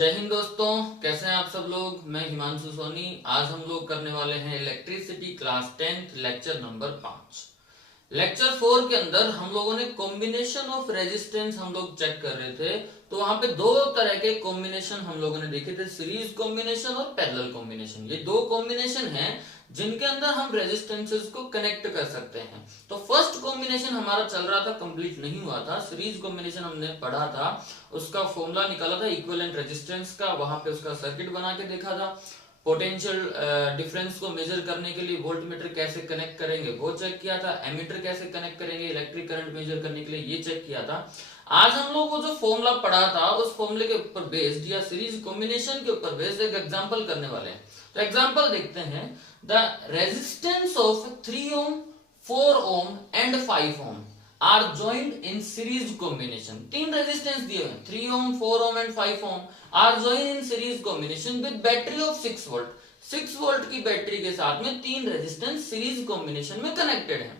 जय हिंद दोस्तों, कैसे हैं आप सब लोग। मैं हिमांशु सोनी। आज हम लोग करने वाले हैं electricity class 10 lecture number 5। Lecture 4 के अंदर हम लोगों ने कॉम्बिनेशन ऑफ रेजिस्टेंस हम लोग चेक कर रहे थे। तो वहां पे दो तरह के कॉम्बिनेशन हम लोगों ने देखे थे, सीरीज कॉम्बिनेशन और पैरेलल कॉम्बिनेशन। ये दो कॉम्बिनेशन हैं जिनके अंदर हम रेजिस्टेंसेस को कनेक्ट कर सकते हैं। तो फर्स्ट कॉम्बिनेशन हमारा चल रहा था, कंप्लीट नहीं हुआ था। सीरीज कॉम्बिनेशन हमने पढ़ा था, उसका फॉर्मूला निकाला था इक्विवेलेंट रेजिस्टेंस का, वहां पे उसका सर्किट बना के देखा था। पोटेंशियल डिफरेंस को मेजर करने के लिए वोल्टमीटर कैसे कनेक्ट करेंगे वो चेक किया था। एमीटर कैसे कनेक्ट करेंगे इलेक्ट्रिक करंट मेजर करने के लिए, ये चेक किया था। आज हम लोग को जो फॉर्मूला पढ़ा था उस फॉर्मूले के ऊपर बेस्ड या सीरीज कॉम्बिनेशन के ऊपर बेस्ड एक एग्जांपल करने वाले हैं। तो एग्जांपल देखते हैं। The resistance of 3 ohm, 4 ohm and 5 ohm are joined in series combination। तीन रेजिस्टेंस दिए हुए हैं, 3 ohm, 4 ohm and 5 ohm are joined in series combination with battery of 6 volt। 6 volt की बैटरी के साथ में तीन रेजिस्टेंस सीरीज कॉम्बिनेशन में कनेक्टेड है।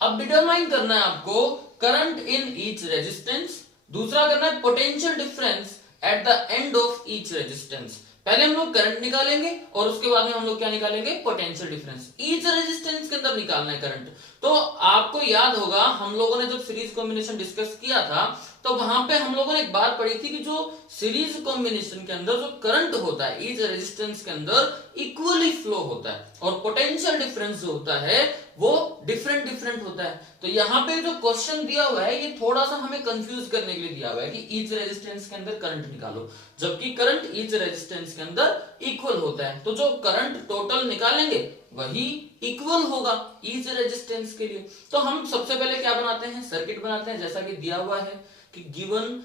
अब डिटरमाइन करना है आपको करंट इन ईच रेजिस्टेंस, दूसरा करना है potential difference at the end of each resistance. पहले हम लोग करंट निकालेंगे और उसके बाद में हम लोग क्या निकालेंगे, पोटेंशियल डिफरेंस। ईच रेजिस्टेंस के अंदर निकालना है करंट। तो आपको याद होगा हम लोगों ने जब सीरीज कॉम्बिनेशन डिस्कस किया था तो वहां पे हम लोगों ने एक बात पढ़ी थी कि जो सीरीज कॉम्बिनेशन के अंदर जो करंट होता है ईच रेजिस्टेंस के अंदर इक्वली फ्लो होता है और पोटेंशियल डिफरेंस जो होता है वो डिफरेंट डिफरेंट होता है। तो यहाँ पे जो क्वेश्चन दिया हुआ है ये थोड़ा सा हमें कंफ्यूज करने के लिए दिया हुआ है कि ईच रेजिस्टेंस के अंदर करंट निकालो, जबकि करंट ईच रेजिस्टेंस के अंदर इक्वल होता है। तो जो करंट टोटल निकालेंगे वही इक्वल होगा ईच रेजिस्टेंस के लिए। तो हम सबसे पहले क्या बनाते हैं, सर्किट बनाते हैं। जैसा कि दिया हुआ है कि गिवन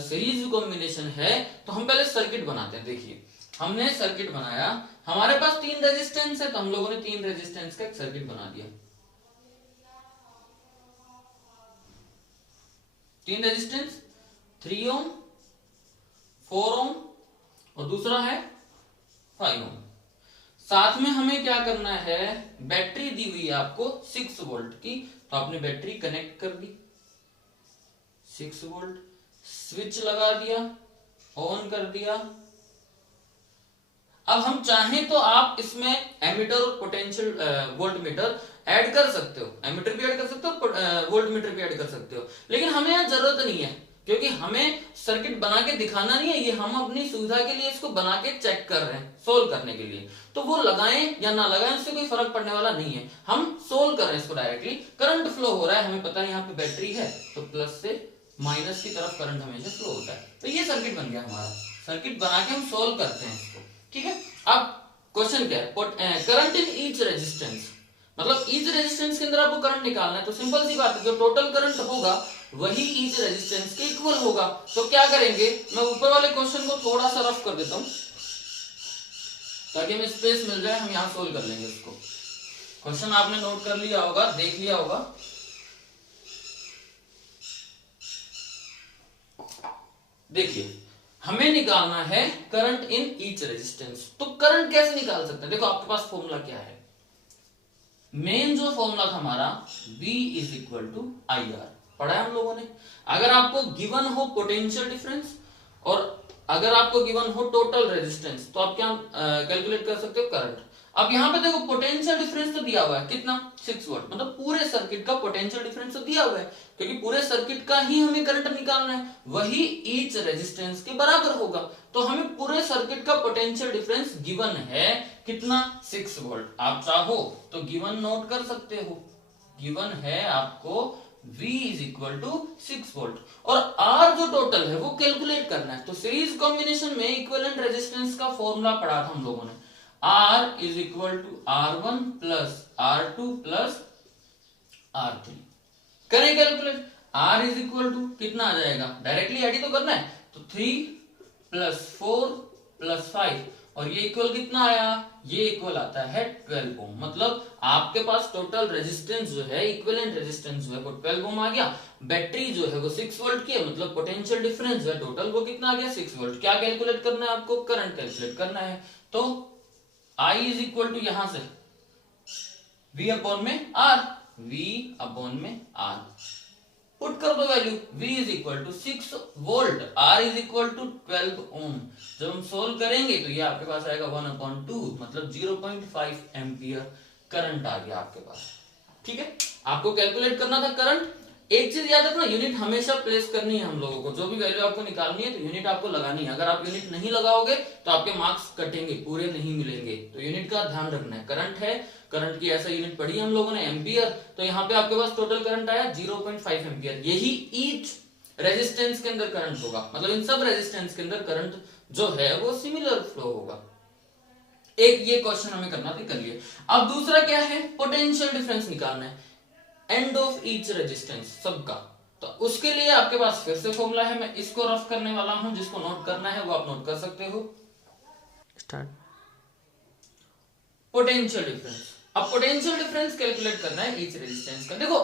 सीरीज कॉम्बिनेशन है तो हम पहले सर्किट बनाते हैं। देखिए हमने सर्किट बनाया, हमारे पास तीन रेजिस्टेंस है तो हम लोगों ने तीन रेजिस्टेंस का एक सर्किट बना दिया। तीन रेजिस्टेंस, 3 ओम, 4 ओम और दूसरा है 5 ओम। साथ में हमें क्या करना है, बैटरी दी हुई है आपको 6 वोल्ट की, तो आपने बैटरी कनेक्ट कर दी। 6 वोल्ट, स्विच लगा दिया, ऑन कर दिया। अब हम चाहें तो आप इसमें एमीटर और पोटेंशियल वोल्टमीटर ऐड कर सकते हो, एमीटर भी ऐड कर सकते हो, वोल्टमीटर भी ऐड कर सकते हो, लेकिन हमें यहां जरूरत नहीं है क्योंकि हमें सर्किट बना के दिखाना नहीं है, ये हम अपनी सुविधा के लिए इसको बना के चेक कर रहे हैं सोल्व करने के लिए। तो वो लगाएं या ना लगाएं उससे कोई फर्क पड़ने वाला नहीं है, हम सोल्व कर रहे हैं इसको डायरेक्टली। करंट फ्लो हो रहा है, हमें पता है यहाँ पे बैटरी है तो प्लस से माइनस की तरफ करंट हमेशा फ्लो होता है। तो ये सर्किट बन गया हमारा, सर्किट बना के हम सोल्व करते हैं इसको, ठीक है। अब क्वेश्चन क्या है, करंट इन ईच रेजिस्टेंस, मतलब ईच रेजिस्टेंस के अंदर आपको करंट निकालना है। तो सिंपल सी बात है, जो टोटल करंट होगा वही ईच रेजिस्टेंस के इक्वल होगा। तो क्या करेंगे, मैं ऊपर वाले क्वेश्चन को थोड़ा सा रफ कर देता हूं ताकि हमें स्पेस मिल जाए, हम यहां सोल्व कर लेंगे इसको। क्वेश्चन आपने नोट कर लिया होगा, देख लिया होगा। देखिए हमें निकालना है करंट इन ईच रेजिस्टेंस। तो करंट कैसे निकाल सकते हैं, देखो आपके पास फॉर्मूला क्या है, मेन जो फॉर्मूला था हमारा V is equal to I R, पढ़ा है हम लोगों ने। अगर आपको गिवन हो पोटेंशियल डिफरेंस और अगर आपको गिवन हो टोटल रेजिस्टेंस तो आप क्या कैलकुलेट कर सकते हो, करंट। अब यहां पे देखो पोटेंशियल डिफरेंस तो दिया हुआ है कितना, 6 वोल्ट, मतलब पूरे सर्किट का पोटेंशियल डिफरेंस तो दिया हुआ है क्योंकि पूरे सर्किट का ही हमें करंट निकालना है, वही ईच रेजिस्टेंस के बराबर होगा। तो हमें पूरे सर्किट का पोटेंशियल डिफरेंस गिवन है कितना, 6 वोल्ट। आप चाहो तो गिवन नोट कर सकते हो, गिवन है आपको V is equal to 6 volt और R जो टोटल है वो कैलकुलेट करना है। तो सीरीज कॉम्बिनेशन में इक्विवेलेंट रेजिस्टेंस का फॉर्मूला पढ़ा था हम लोगों ने, R is equal to R1 plus R2 plus R3। करें calculate, R is equal to कितना आ जाएगा, डायरेक्टली ऐड ही तो करना है, तो 3 प्लस 4 प्लस 5 और ये इक्वल कितना आया, ये इक्वल आता है 12 ओम। मतलब आपके पास टोटल रेजिस्टेंस जो है, इक्विवेलेंट रेजिस्टेंस जो है वो 12 ओम आ गया। बैटरी जो है वो 6 वोल्ट की है, मतलब पोटेंशियल डिफरेंस जो है टोटल वो कितना आ गया, 6 वोल्ट। क्या कैलकुलेट करना है आपको, करंट कैलकुलेट करना है। तो I इज इक्वल टू यहां से V अपॉन में R, V अपॉन में R पुट कर दो value, V is equal to 6 volt, R is equal to 12 ohm. जब हम सोल्व करेंगे तो ये आपके पास आएगा 1/2, मतलब 0.5 एम्पियर करंट आ गया आपके पास। ठीक है, आपको कैलकुलेट करना था करंट। एक चीज याद रखना, यूनिट हमेशा प्लेस करनी है हम लोगों को, जो भी वैल्यू आपको निकालनी है तो यूनिट आपको लगानी है। अगर आप यूनिट नहीं लगाओगे तो आपके मार्क्स कटेंगे, पूरे नहीं मिलेंगे, तो यूनिट का ध्यान रखना है। करंट है, करंट की ऐसा यूनिट पढ़ी हम लोगों ने एम्पियर, तो यहाँ पे आपके पास टोटल करंट आया 0.5 एम्पियर। यही ईच रेजिस्टेंस के अंदर करंट होगा, मतलब इन सब रेजिस्टेंस के अंदर करंट जो है वो सिमिलर फ्लो होगा। एक ये क्वेश्चन हमें करना था, कर लिया। अब दूसरा क्या है, पोटेंशियल डिफरेंस निकालना है एंड ऑफ ईच रेजिस्टेंस सबका। तो उसके लिए आपके पास फिर से फॉर्मूला है, मैं इसको रफ करने वाला हूं, जिसको नोट करना है वो आप नोट कर सकते हो। स्टार्ट। पोटेंशियल डिफरेंस, अब पोटेंशियल डिफरेंस कैलकुलेट करना है ईच रेजिस्टेंस का। देखो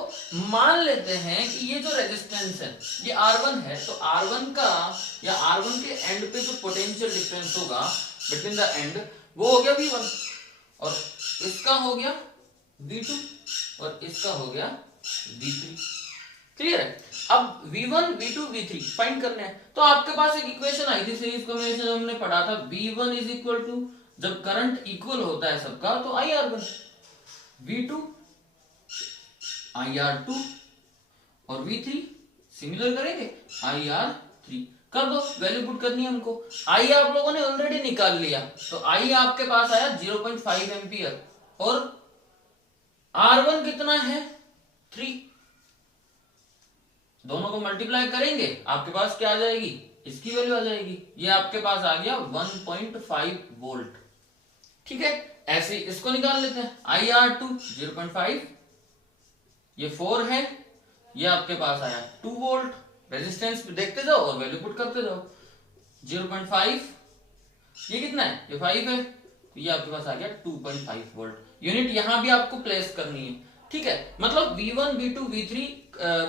मान लेते हैं कि ये जो रेजिस्टेंस है ये R1 है, तो R1 का या R1 के एंड पे जो पोटेंशियल डिफरेंस होगा बिटवीन द एंड, वो हो गया V1, और इसका हो गया V2, और इसका हो गया V3। क्लियर है? अब V1, V2, V3 फाइंड करने हैं। तो आपके पास एक इक्वेशन आई थी सीरीज कॉम्बिनेशन, हमने पढ़ा था V1 इज इक्वल टू, जब करंट इक्वल होता है सबका तो IR1, V2 IR2, और V3 सिमिलर करेंगे IR3। कर दो, वैल्यू पुट करनी है हमको। I आप लोगों ने ऑलरेडी निकाल लिया, तो I आपके पास आया 0.5 एम्पियर, और R1 कितना है 3, दोनों को मल्टीप्लाई करेंगे आपके पास क्या आ जाएगी, इसकी वैल्यू आ जाएगी, ये आपके पास आ गया 1.5 वोल्ट। ठीक है, ऐसे इसको निकाल लेते हैं। IR2 0.5, ये 4 है, ये आपके पास आया 2 वोल्ट। रेजिस्टेंस देखते जाओ और वैल्यू पुट करते जाओ। 0.5, ये कितना है, ये 5 है, तो ये आपके पास आ गया 2.5 वोल्ट। यूनिट यहां भी आपको प्लेस करनी है। ठीक है, मतलब V1, V2, V3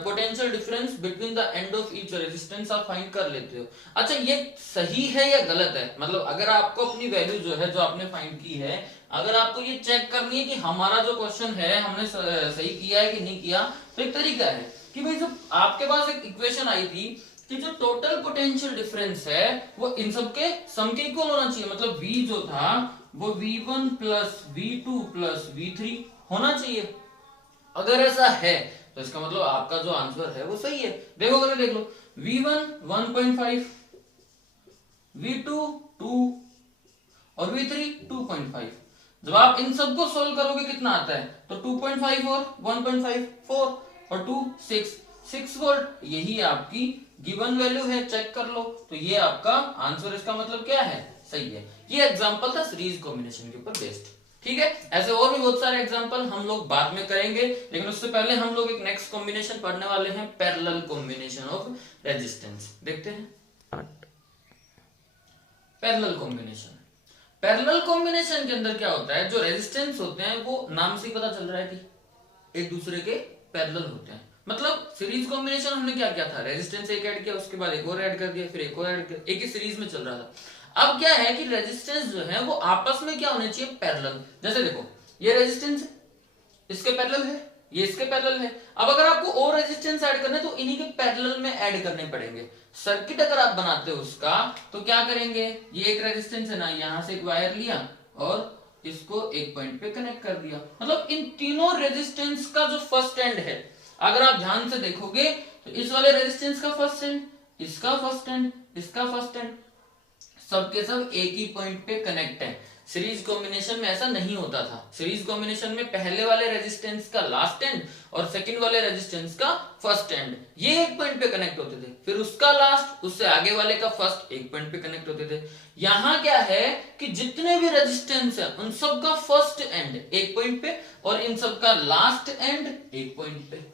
potential difference between the end of each resistance आप फाइंड कर लेते हो। अच्छा, ये सही है या गलत है, मतलब अगर आपको अपनी वैल्यू जो है जो आपने फाइंड की है, अगर आपको ये चेक करनी है कि हमारा जो क्वेश्चन है हमने सही किया है कि नहीं किया, तो एक तरीका है कि भाई जो आपके पास एक इक्वेशन आई थी कि जो टोटल पोटेंशियल डिफरेंस है वो इन सब के सम के इक्वल होना चाहिए। मतलब V जो था वो V1 plus V2 plus V3 होना चाहिए। अगर ऐसा है तो इसका मतलब आपका जो आंसर है वो सही है। देखो अगर देख लो, V1 1.5, V2 2 और V3 2.5। जब आप इन सबको सोल्व करोगे कितना आता है, तो 2.5 और 1.5 4 और 2 6 वोल्ट, यही आपकी गिवन वैल्यू है, चेक कर लो। तो ये आपका आंसर, इसका मतलब क्या है, सही है। ये एग्जांपल था सीरीज कॉम्बिनेशन के ऊपर बेस्ड। ठीक है, ऐसे और भी बहुत सारे एग्जांपल हम लोग बाद में करेंगे, लेकिन उससे पहले हम लोग एक नेक्स्ट कॉम्बिनेशन पढ़ने वाले हैं, पैरेलल कॉम्बिनेशन ऑफ रेजिस्टेंस। देखते हैं पैरेलल कॉम्बिनेशन। पैरेलल कॉम्बिनेशन के अंदर क्या होता है, जो रेजिस्टेंस होते हैं वो नाम से ही पता चल रहा है कि एक दूसरे के पैरेलल होते हैं। मतलब सीरीज कॉम्बिनेशन हमने क्या किया था, रेजिस्टेंस एक ऐड किया, उसके बाद एक और ऐड कर दिया, फिर एक और ऐड कर, एक ही सीरीज में चल रहा था। अब क्या है कि रेजिस्टेंस जो है वो आपस में क्या होने चाहिए, पैरेलल। जैसे देखो ये रेजिस्टेंस इसके पैरेलल है, ये इसके पैरेलल है। अब अगर आपको और रेजिस्टेंस ऐड करने तो इन्हीं के पैरेलल में ऐड करने पड़ेंगे। सर्किट अगर आप बनाते हो उसका तो क्या करेंगे, ये एक रेजिस्टेंस है ना, यहां से एक वायर लिया और इसको एक पॉइंट पे कनेक्ट कर दिया। मतलब इन तीनों रेजिस्टेंस का जो फर्स्ट एंड है, अगर आप ध्यान से देखोगे तो इस वाले रेजिस्टेंस का फर्स्ट एंड, इसका फर्स्ट एंड, इसका फर्स्ट एंड, सबके सब एक ही पॉइंट पे कनेक्ट है। सीरीज कॉम्बिनेशन में ऐसा नहीं होता था। सीरीज कॉम्बिनेशन में पहले वाले रेजिस्टेंस का लास्ट एंड और सेकंड वाले रेजिस्टेंस का फर्स्ट एंड ये एक पॉइंट पे कनेक्ट होते थे, फिर उसका लास्ट, उससे आगे वाले का फर्स्ट एक पॉइंट पे कनेक्ट होते थे। यहां क्या है कि जितने भी रेजिस्टेंस है उन सब का फर्स्ट एंड एक पॉइंट पे और इन सब का लास्ट एंड एक पॉइंट पे।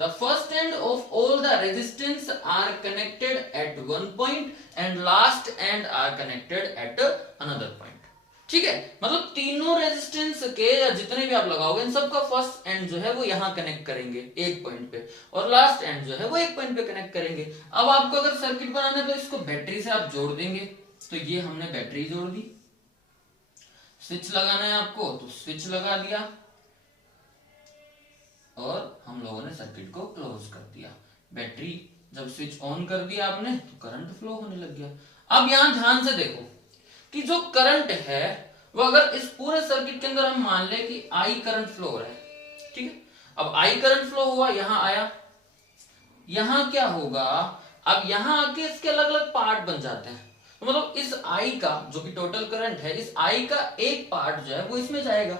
The first end of all the resistance are connected at one point and last end are connected at another point. ठीक है, मतलब तीनों रेजिस्टेंस के या जितने भी आप लगाओगे इन सबका फर्स्ट एंड जो है वो यहां कनेक्ट करेंगे एक पॉइंट पे और लास्ट एंड जो है वो एक पॉइंट पे कनेक्ट करेंगे। अब आपको अगर सर्किट बनाना है तो इसको बैटरी से आप जोड़ देंगे, तो ये हमने बैटरी जोड़ दी। स्विच लगाना है आपको तो स्विच लगा दिया, और हम लोगों ने सर्किट को क्लोज कर दिया। बैटरी जब स्विच ऑन कर दिया आपने तो करंट फ्लो होने लग गया। अब यहां ध्यान से देखो कि जो करंट है वो अगर इस पूरे सर्किट के अंदर हम मान ले कि आई करंट फ्लो हो रहा है, ठीक है। अब आई करंट फ्लो हुआ, यहां आया, यहां क्या होगा, अब यहां आके इसके अलग अलग पार्ट बन जाते हैं। तो मतलब इस आई का जो कि टोटल करंट है, इस आई का एक पार्ट जो है वो इसमें जाएगा,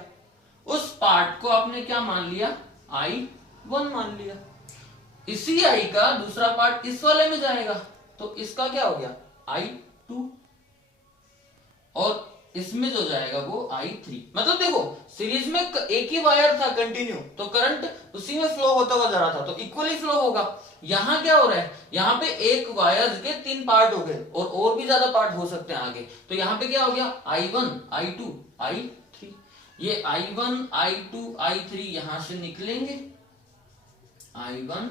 उस पार्ट को आपने क्या मान लिया, I1 मान लिया। इसी आई का दूसरा पार्ट इस वाले में जाएगा, तो इसका क्या हो गया, I2, और इसमें जो जाएगा वो I3। मतलब देखो सीरीज में एक ही वायर था कंटिन्यू, तो करंट उसी में फ्लो होता हुआ जा रहा था, तो इक्वली फ्लो होगा। यहां क्या हो रहा है, यहां पे एक वायर के 3 पार्ट हो गए और भी ज्यादा पार्ट हो सकते हैं आगे, तो यहां पे क्या हो गया, I1 I2 I3। ये I1 I2 I3 यहां से निकलेंगे, I1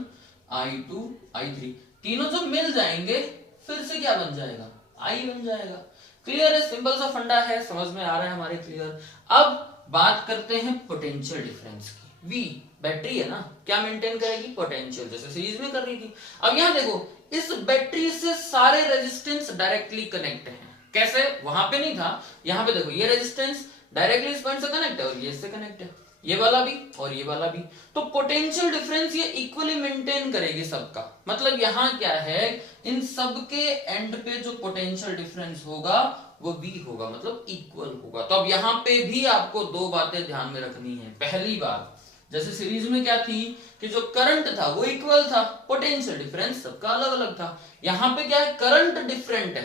I2 I3 तीनों जब मिल जाएंगे फिर से क्या बन जाएगा, I बन जाएगा। क्लियर है, सिंपल सा फंडा है, समझ में आ रहा है हमारे, क्लियर। अब बात करते हैं पोटेंशियल डिफरेंस की। V बैटरी है ना, क्या मेंटेन करेगी, पोटेंशियल, जैसे सीरीज में कर रही थी। अब यहां देखो इस बैटरी से सारे रेजिस्टेंस डायरेक्टली कनेक्ट हैं। कैसे, वहां पे नहीं था, यहां पे देखो ये रेजिस्टेंस डायरेक्टली इस पॉइंट से कनेक्ट है और ये इससे कनेक्ट है, ये वाला भी और ये वाला भी। तो पोटेंशियल डिफरेंस ये इक्वली मेंटेन करेगी सबका। मतलब यहां क्या है, इन सबके एंड पे जो पोटेंशियल डिफरेंस होगा वो V होगा, मतलब इक्वल होगा। तो अब यहां पे भी आपको 2 बातें ध्यान में रखनी है। पहली बात, जैसे सीरीज में क्या थी कि जो करंट था वो इक्वल था, पोटेंशियल डिफरेंस सबका अलग अलग था। यहां पे क्या है, करंट डिफरेंट है,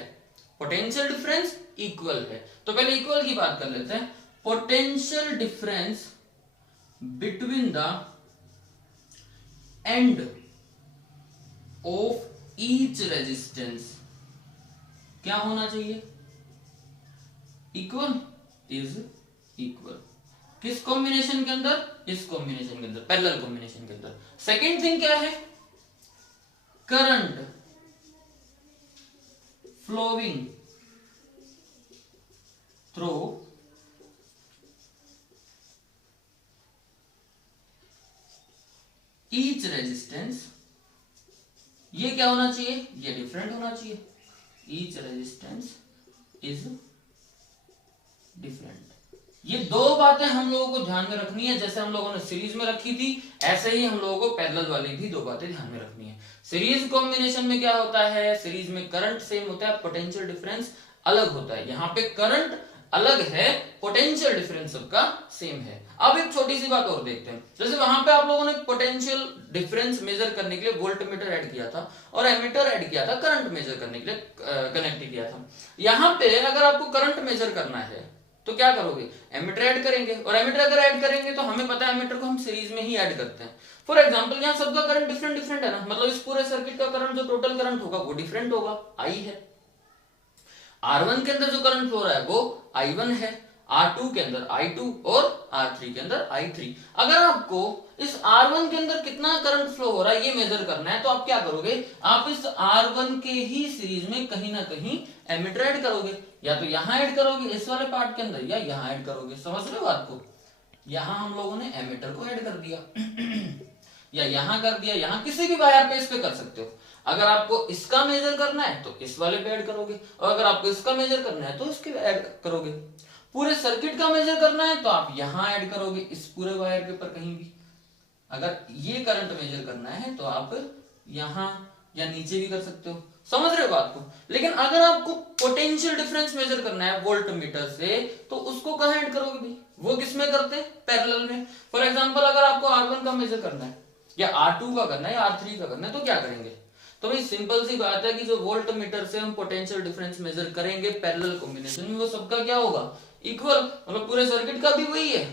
पोटेंशियल डिफरेंस इक्वल है। तो पहले इक्वल की बात कर लेते हैं। Potential difference between the end of each resistance क्या होना चाहिए, इक्वल, इज इक्वल। किस कॉम्बिनेशन के अंदर, इस कॉम्बिनेशन के अंदर, पैरेलल कॉम्बिनेशन के अंदर। सेकेंड थिंग क्या है, current flowing through each resistance, ये क्या होना चाहिए, ये डिफरेंट होना चाहिए। Each resistance is different. ये 2 बातें हम लोगों को ध्यान में रखनी है। जैसे हम लोगों ने सीरीज में रखी थी, ऐसे ही हम लोगों को पैरेलल वाली भी 2 बातें ध्यान में रखनी है। सीरीज कॉम्बिनेशन में क्या होता है, सीरीज में करंट सेम होता है, पोटेंशियल डिफरेंस अलग होता है। यहाँ पे करंट अलग है, पोटेंशियल डिफरेंस सबका सेम है। अब एक छोटी सी बात और देखते हैं। जैसे वहां पे आप लोगों ने पोटेंशियल डिफरेंस मेजर करने के लिए वोल्टमीटर ऐड किया था और एमीटर ऐड किया था करंट मेजर करने के लिए, कनेक्ट किया था। यहाँ पे अगर आपको करंट मेजर करना है तो क्या करोगे, एमीटर ऐड करेंगे, और एमीटर अगर ऐड करेंगे तो हमें पता है एमीटर को हम सीरीज में ही ऐड करते हैं। फॉर एग्जांपल यहाँ सबका करंट डिफरेंट डिफरेंट है ना, मतलब इस पूरे सर्किट का करंट जो टोटल करंट होगा वो डिफरेंट होगा, I है। R1 के अंदर जो करंट फ्लो रहा है वो I1 है, R2 के अंदर I2 और R3 के अंदर I3। अगर आपको इस R1 के अंदर कितना करंट फ्लो हो रहा है ये मेजर करना है तो आप क्या करोगे, आप इस R1 के ही सीरीज में कहीं ना कहीं एमीटर ऐड करोगे, या तो यहां ऐड करोगे इस वाले पार्ट के अंदर, या यहां ऐड करोगे। समझ रहे हो बात को, यहां हम लोगों ने एमीटर को ऐड कर दिया या यहां कर दिया, यहां किसी भी वायर पे इस पे कर सकते हो। अगर आपको इसका मेजर करना है तो इस वाले पे ऐड करोगे, और अगर आपको इसका मेजर करना है तो इसके ऐड करोगे। पूरे सर्किट का मेजर करना है तो आप यहां ऐड करोगे इस पूरे वायर के ऊपर कहीं भी। अगर ये करंट मेजर करना है तो आप यहां या नीचे भी कर सकते हो। समझ रहे हो बात को। लेकिन अगर आपको पोटेंशियल डिफरेंस मेजर करना है वोल्टमीटर से तो उसको कहां ऐड करोगे भाई, वो किसमें करते हैं, पैरेलल में। फॉर एग्जांपल अगर आपको R1 का मेजर करना है या R2 का करना है या R3 का करना है तो क्या करेंगे, तो भाई सिंपल सी बात है कि जो वोल्टमीटर से हम पोटेंशियल डिफरेंस मेजर करेंगे पैरेलल कॉम्बिनेशन में वो सबका क्या होगा, इक्वल। मतलब पूरे सर्किट का भी वही है,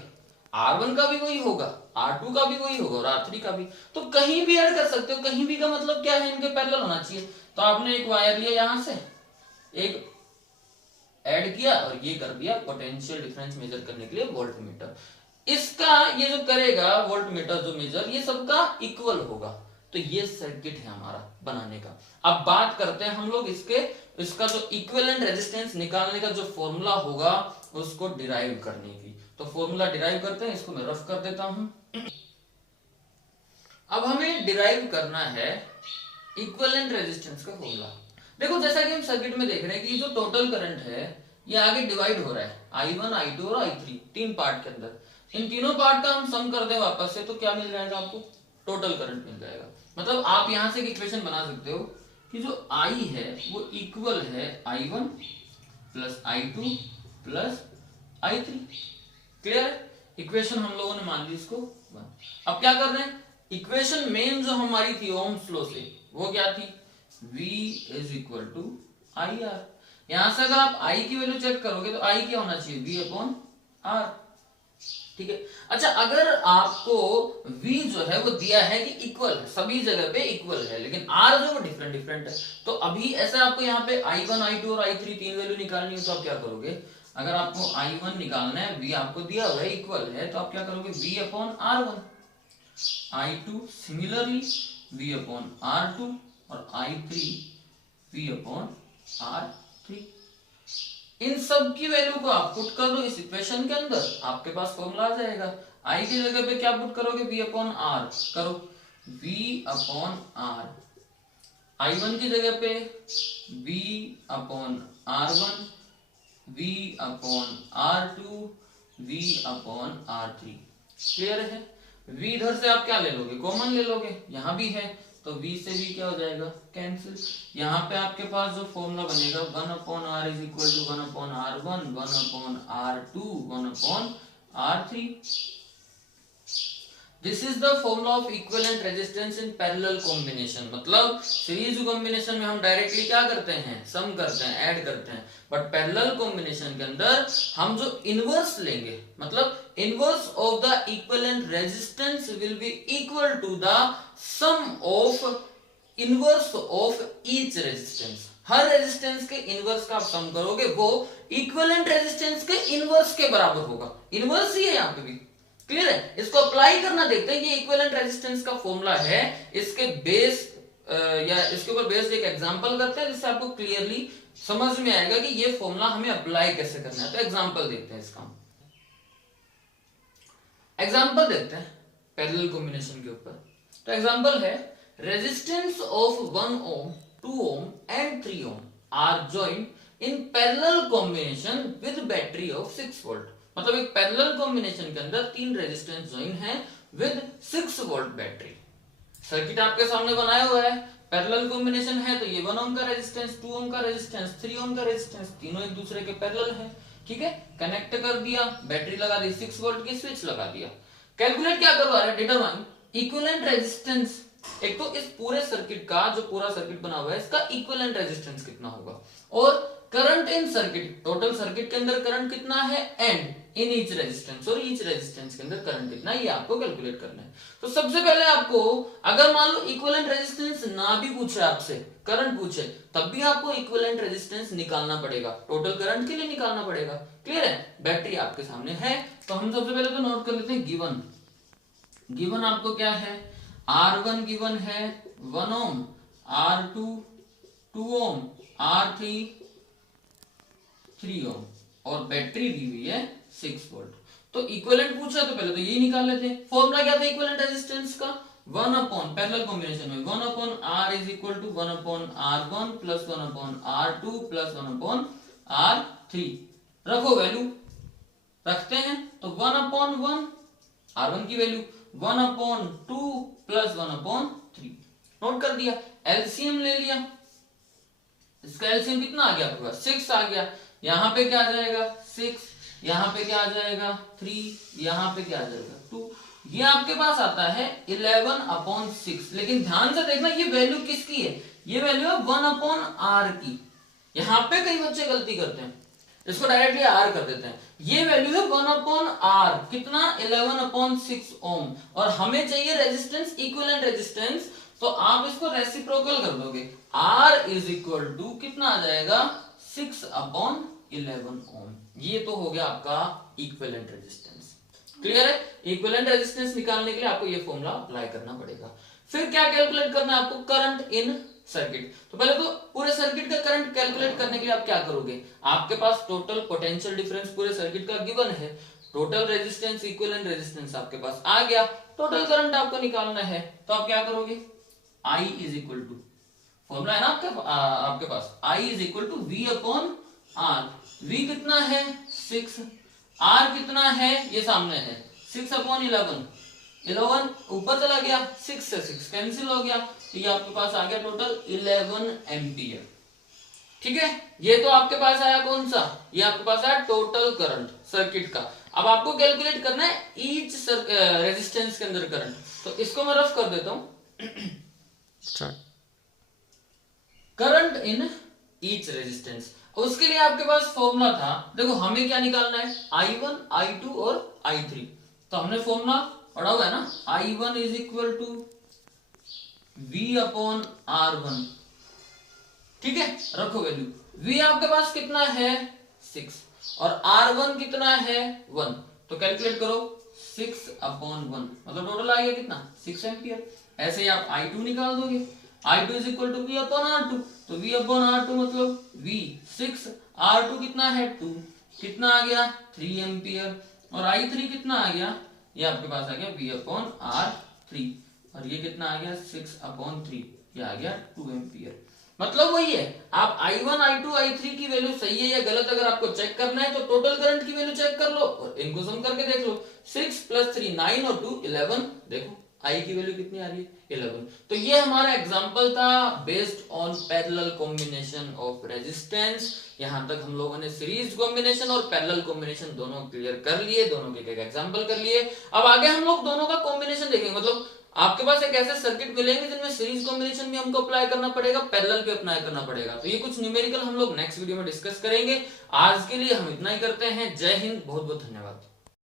R1 का भी वही होगा, R2 का भी वही होगा और R3 का भी। तो कहीं भी ऐड कर सकते हो, कहीं भी का मतलब क्या है, इनके पैरेलल होना चाहिए। तो आपने एक वायर लिया यहां से, एक ऐड किया और ये कर दिया पोटेंशियल डिफरेंस मेजर करने के लिए वोल्टमीटर। इसका ये जो करेगा वोल्टमीटर जो मेजर, ये सबका इक्वल होगा। तो ये सर्किट है हमारा बनाने का। अब बात करते हैं हम लोग इसका जो इक्विवेलेंट रेजिस्टेंस निकालने का जो फॉर्मूला होगा उसको डिराइव करने की। तो फॉर्मूला डिराइव करते हैं, इसको मैं रफ कर देता हूं। अब हमें डिराइव करना है इक्विवेलेंट रेजिस्टेंस का फॉर्मूला। देखो जैसा कि हम सर्किट में देख रहे हैं कि जो टोटल करंट है ये आगे डिवाइड हो रहा है, I1, I2 और I3 तीन पार्ट के अंदर। इन तीनों पार्ट का हम सम कर दें वापस से तो क्या मिल जाएगा आपको, टोटल करंट मिल जाएगा। मतलब आप यहां से एक इक्वेशन बना सकते हो कि जो I है वो इक्वल है I1 plus I2 plus I3। Clear? Equation हम लोगों ने मान ली इसको 1। अब क्या कर रहे हैं, इक्वेशन मेन जो हमारी थी ओम्स लॉ से वो क्या थी, V is equal to I R. यहां से अगर आप I की वैल्यू चेक करोगे तो I क्या होना चाहिए, V अपॉन R। ठीक है। अच्छा अगर आपको V जो है वो दिया है कि इक्वल है, सभी जगह पे इक्वल है, लेकिन R जो वो डिफरेंट डिफरेंट है, तो अभी ऐसा आपको यहाँ पे I1, I2 और I3 तीन वैल्यू निकालनी है तो आप क्या करोगे, अगर आपको I1 निकालना है, V आपको दिया हुआ है इक्वल है, तो आप क्या करोगे, V upon R1। I2 similarly V upon R2 और I3 V अपॉन R3। इन सब की वैल्यू को आप पुट कर दो इस इक्वेशन के अंदर, आपके पास फॉर्मूला आ जाएगा। I की जगह पे क्या पुट करोगे, V अपॉन R करो, V अपॉन R। I1 की जगह पे V upon R1, V upon R2, V upon R3। Clear है? V इधर से आप क्या ले लोगे, कॉमन ले लोगे, यहां भी है तो V से V क्या हो जाएगा, कैंसिल। यहाँ पे आपके पास जो फॉर्मूला बनेगा 1 upon R is equal to 1 upon R1, 1 upon R2, 1 upon R3। This is the formula of equivalent resistance in parallel combination. मतलब सीरीज कॉम्बिनेशन में हम डायरेक्टली क्या करते हैं, सम करते हैं, ऐड करते हैं, बट पैरेलल कॉम्बिनेशन के अंदर हम जो इनवर्स लेंगे, मतलब inverse of the equivalent resistance will be equal to the sum of inverse of each resistance. हर रेजिस्टेंस के इनवर्स का आप सम करोगे वो इक्विवेलेंट रेजिस्टेंस के इनवर्स के बराबर होगा। इनवर्स ही है यहाँ पे भी। क्लियर है? इसको अप्लाई करना देखते हैं। ये इक्विवेलेंट रेजिस्टेंस का फॉर्मूला है, इसके बेस या इसके ऊपर बेस्ड एक एग्जांपल करते हैं जिससे आपको क्लियरली समझ में आएगा कि ये फॉर्मूला हमें अप्लाई कैसे करना है। तो एग्जांपल देखते हैं इसका। एग्जांपल देखते हैं पैरेलल कॉम्बिनेशन के ऊपर। तो एग्जांपल है resistance of 1 ohm, 2 ohm and 3 ohm are joined in parallel combination with battery of 6 volt। मतलब एक पैरेलल कॉम्बिनेशन के अंदर तीन रेजिस्टेंस ज्वाइन है विद 6 वोल्ट बैटरी। सर्किट आपके सामने बनाया हुआ है, पैरेलल कॉम्बिनेशन है तो ये 1 ओम का रेजिस्टेंस, 2 ओम का रेजिस्टेंस, 3 ओम का रेजिस्टेंस, तीनों एक दूसरे के पैरेलल है। ठीक है, कनेक्ट कर दिया, बैटरी लगा दी, 6 वोल्ट की स्विच लगा दिया। कैलकुलेट क्या करवा रहा है, डिटरमाइन इक्विवेलेंट रेजिस्टेंस। एक तो इस पूरे सर्किट का, जो पूरा सर्किट बना हुआ है, इसका इक्विवेलेंट रेजिस्टेंस कितना होगा, और current in circuit, total circuit के अंदर करंट कितना है, एंड इन ईच रेजिस्टेंस, और ईच रेजिस्टेंस के अंदर करंट कितना है, ये आपको कैलकुलेट करना है। तो सबसे पहले आपको, अगर मान लो इक्विवेलेंट रेजिस्टेंस ना भी पूछे आपसे, करंट पूछे, तब भी आपको इक्विवेलेंट रेजिस्टेंस निकालना पड़ेगा, टोटल करंट के लिए निकालना पड़ेगा। क्लियर है? बैटरी आपके सामने है, तो हम सबसे पहले तो नोट कर लेते हैं गिवन। गिवन आपको क्या है, R1 गिवन है 1 ओम, R2 2 ओम, R3 3 ओम, और बैटरी दी हुई है 6 वोल्ट। तो इक्विवेलेंट पूछा तो पहले तो यही निकाल लेते हैं। फॉर्मूला क्या था इक्विवेलेंट रेजिस्टेंस का, 1 अपॉन, पैरेलल कॉम्बिनेशन में 1 upon R is equal to 1 upon R1 plus 1 upon R2 plus 1 upon R3। रखो वैल्यू, रखते हैं तो 1 अपॉन 1 R1 की value, 1 upon 2 plus 1 upon 3, note कर दिया। एलसीएम ले लिया, इसका एलसीएम कितना आ गया आपके पास, 6 आ गया। यहां पे क्या आ जाएगा 6, यहां पे क्या आ जाएगा 3, यहां पे क्या आ जाएगा 2। ये आपके पास आता है 11 अपॉन 6। लेकिन ध्यान से देखना ये वैल्यू किसकी है, ये वैल्यू है 1 अपॉन R की। यहां पे कई बच्चे गलती करते हैं, इसको डायरेक्टली R कर देते हैं। ये वैल्यू है 1 अपॉन R, कितना 11 अपॉन 6 ओम, और हमें चाहिए रेजिस्टेंस, इक्विवेलेंट रेजिस्टेंस, तो आप इसको रेसिप्रोकल कर दोगे। R इज इक्वल टू कितना आ जाएगा 6 अपॉन 11 ओम। ये तो हो गया आपका इक्विवेलेंट रेजिस्टेंस। क्लियर है? इक्विवेलेंट रेजिस्टेंस निकालने के लिए आपको ये फॉर्मूला अप्लाई करना पड़ेगा। फिर क्या कैलकुलेट करना है आपको, करंट इन सर्किट। तो पहले तो पूरे सर्किट का करंट कैलकुलेट करने के लिए आप क्या करोगे, आपके पास टोटल पोटेंशियल डिफरेंस पूरे सर्किट का गिवन है, टोटल रेजिस्टेंस, इक्विवेलेंट रेजिस्टेंस आपके पास आ गया, टोटल करंट आपको निकालना है, तो आप क्या करोगे, I is equal to, formula है ना आपके पास, I is equal to V upon R। V कितना है 6, R कितना है ये सामने है 6 अपॉन 11 ऊपर चला गया, 6 से 6 कैंसिल हो गया, तो ये आपके पास आ गया टोटल 11 एम्पियर। ठीक है, ये तो आपके पास आया कौन सा, ये आपके पास आया टोटल करंट सर्किट का। अब आपको कैलकुलेट करना है ईच रेजिस्टेंस के अंदर करंट, तो इसको मैं रफ कर देता हूं, करंट इन ईच रेजिस्टेंस। उसके लिए आपके पास फॉर्मूला था, देखो हमें क्या निकालना है, I1, I2 और I3। तो हमने फॉर्मूला पढ़ा हुआ है ना, I1 is equal to V upon R1। ठीक है, रखो वैल्यू, V आपके पास कितना है 6 और R1 कितना है 1, तो कैलकुलेट करो 6 अपॉन 1, मतलब टोटल आ गया कितना 6 एम्पियर। ऐसे ही आप I2 निकाल दोगे, I2 is equal to V upon R2, तो V अपॉन R2 मतलब V 6, R2 कितना है 2, कितना आ गया 3 एम्पियर, और I3 कितना आ गया, ये आपके पास आ गया V अपॉन R3, और ये कितना आ गया 6 अपॉन 3, ये आ गया 2 एम्पियर। मतलब वही है, आप I1, I2, I3 की वैल्यू सही है या गलत अगर आपको चेक करना है तो टोटल करंट की वैल्यू चेक कर लो और इनको सम करके देख लो, 6 + 3 9 और 2 11, देखो I की वैल्यू कितनी आ रही है 11। तो ये हमारा एग्जांपल था based on parallel combination of resistance. यहां तक हम लोगों ने सीरीज कॉम्बिनेशन और पैरेलल कॉम्बिनेशन दोनों क्लियर कर लिए, दोनों के एक एग्जांपल कर लिए। अब आगे हम लोग दोनों का कॉम्बिनेशन देखेंगे, मतलब आपके पास एक ऐसे सर्किट मिलेंगे जिनमें सीरीज कॉम्बिनेशन भी हमको अप्लाई करना पड़ेगा, पैरेलल भी अप्लाई करना पड़ेगा। तो ये कुछ न्यूमेरिकल हम लोग नेक्स्ट वीडियो में डिस्कस करेंगे। आज के लिए हम इतना ही करते हैं। जय हिंद, बहुत बहुत धन्यवाद।